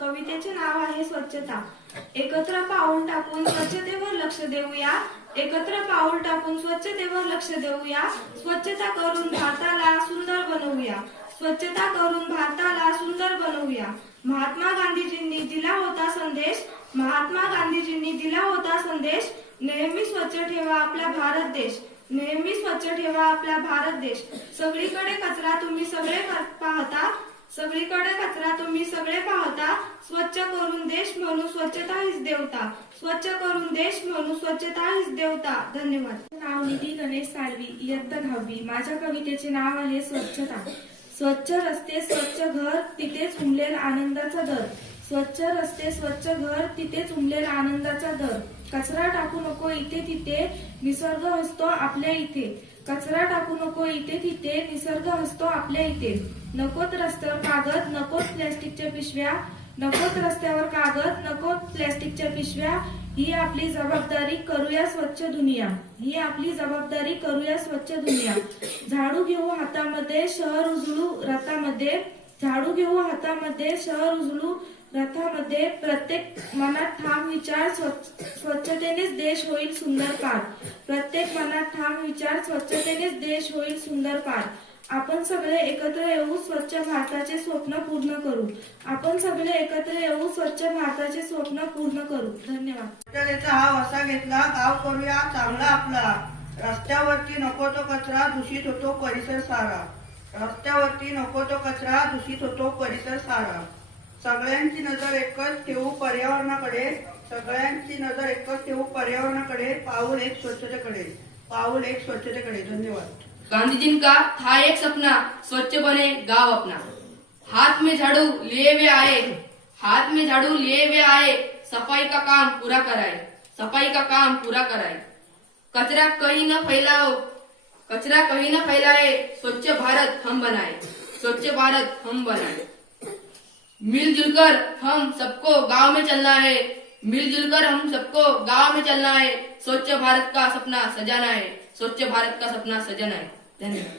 कवितेचे नाव आहे स्वच्छता. एकत्र पाऊल टाकून स्वच्छतेवर लक्ष देऊया. एकत्र पाऊल टाकून स्वच्छतेवर लक्ष देऊया. स्वच्छता करून भारताला सुंदर बनवूया. स्वच्छता करून भारताला सुंदर बनवूया. महात्मा गांधीजींनी दिला होता संदेश. महात्मा गांधीजींनी दिला होता संदेश. नेहमी स्वच्छ ठेवा आपला भारत देश. नेहमी स्वच्छ ठेवा आपला भारत देश. सगळीकडे कचरा तुम्ही सगळे पाहता. सगळीकडे कचरा तुम्ही सगळे पाहता स्वच्छ करून देश म्हणून स्वच्छता हीच देवता. स्वच्छ करून देश म्हणून स्वच्छता हीच देवता. धन्यवाद. नाव निधी गणेश साळवी इयत्ता दहावी. माझ्या कवितेचे नाव आहे स्वच्छता. स्वच्छ रस्ते स्वच्छ घर तिथेच उमलेल आनंदाचा दर. स्वच्छ रस्ते स्वच्छ घर तिथेच उमलेल आनंदाचा दर. कचरा टाकू नको इथे तिथे निसर्ग हसतो आपल्या इथे. कचरा टाकू नको इथे तिथे निसर्ग हसतो आपल्या इथे. नकोत रस्त्यावर कागद नकोत प्लॅस्टिकच्या पिशव्या नकोत रस्त्यावर कागद नकोत प्लॅस्टिकच्या पिशव्या. ही आपली जबाबदारी करूया स्वच्छ दुनिया. ही आपली जबाबदारी करूया स्वच्छ दुनिया. झाडू घेऊ हातामध्ये शहर उजळू रथामध्ये. झाडू घेऊ हातामध्ये शहर उजळू रथामध्ये प्रत्येक मनात ठाम विचार स्वच्छतेनेच देश होईल सुंदर पार. प्रत्येक मनात ठाम विचार स्वच्छतेनेच देश होईल सुंदर पार. आपण सगळे एकत्र येऊ स्वच्छ भारताचे स्वप्न पूर्ण करू. आपण सगळे एकत्र येऊ स्वच्छ भारताचे स्वप्न पूर्ण करू. धन्यवाद. हा वसा घेतला गाव करूया चांगला आपला. रस्त्यावरती नको तो कचरा दूषित होतो परिसर सारा. रस्त्यावरती नको तो कचरा दूषित होतो परिसर सारा. सगळ्यांची नजर एकच ठेवू पर्यावरणाकडे. सगळ्यांची नजर एकच ठेवू पर्यावरणाकडे. पाऊल एक स्वच्छतेकडे. पाऊल एक स्वच्छतेकडे. धन्यवाद. गांधीजी का? था एक सपना. स्वच्छ बने गांव अपना. हाथ में झाड़ू लिए हुए आए. हाथ में झाड़ू लिए हुए आए. सफाई का काम पूरा कराए. सफाई का काम पूरा कराए. कचरा कहीं न फैलाओ. कचरा कहीं ना फैलाए, स्वच्छ भारत हम बनाए। स्वच्छ भारत हम बनाए। मिलजुल कर हम सबको गाँव में चलना है। मिलजुल कर हम सबको गाँव में चलना है। स्वच्छ भारत का सपना सजाना है। स्वच्छ भारत का सपना सजाना है। धन्यवाद।